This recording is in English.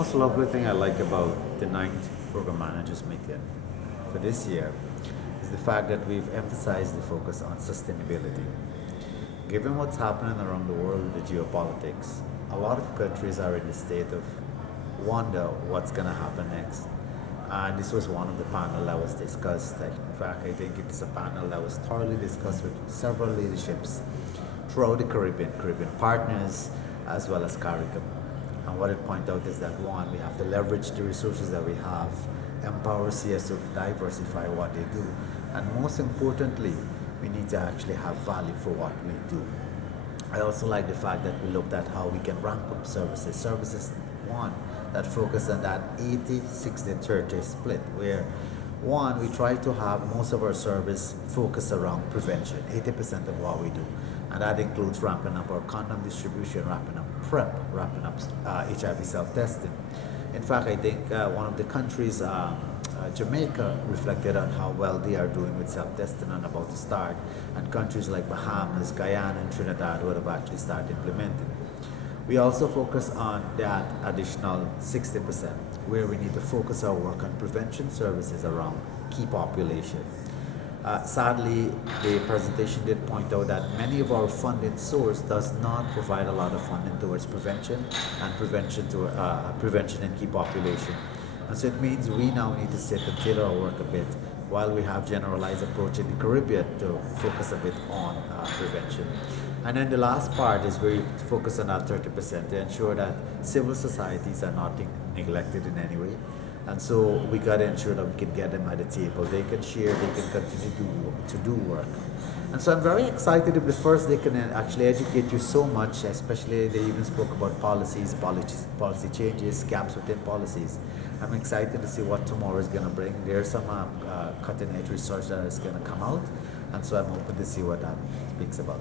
most lovely thing I like about the ninth program managers meeting for this year is the fact that we've emphasized the focus on sustainability. Given what's happening around the world with the geopolitics, a lot of countries are in the state of wonder what's going to happen next. And this was one of the panel that was discussed. In fact, I think it's a panel that was thoroughly discussed with several leaderships throughout the Caribbean partners, as well as CARICOM. And what it pointed out is that one, we have to leverage the resources that we have, empower CSO to diversify what they do, and most importantly, we need to actually have value for what we do. I also like the fact that we looked at how we can ramp up services. Services, one, that focus on that 80-60-30 split, where one, we try to have most of our service focus around prevention, 80% of what we do. And that includes ramping up our condom distribution, ramping up PrEP, ramping up HIV self-testing. In fact, I think one of the countries, Jamaica, reflected on how well they are doing with self-testing and about to start, and countries like Bahamas, Guyana, and Trinidad would have actually started implementing. We also focus on that additional 60%, where we need to focus our work on prevention services around key population. Sadly, the presentation did point out that many of our funding source does not provide a lot of funding towards prevention and prevention in key population. And so it means we now need to sit and tailor our work a bit while we have generalized approach in the Caribbean to focus a bit on prevention. And then the last part is where you focus on that 30% to ensure that civil societies are not neglected in any way. And so we got to ensure that we can get them at the table. They can share, they can continue to do work. And so I'm very excited if the first they can actually educate you so much, especially they even spoke about policy changes, gaps within policies. I'm excited to see what tomorrow is going to bring. There's some cutting edge research that is going to come out. And so I'm hoping to see what that speaks about.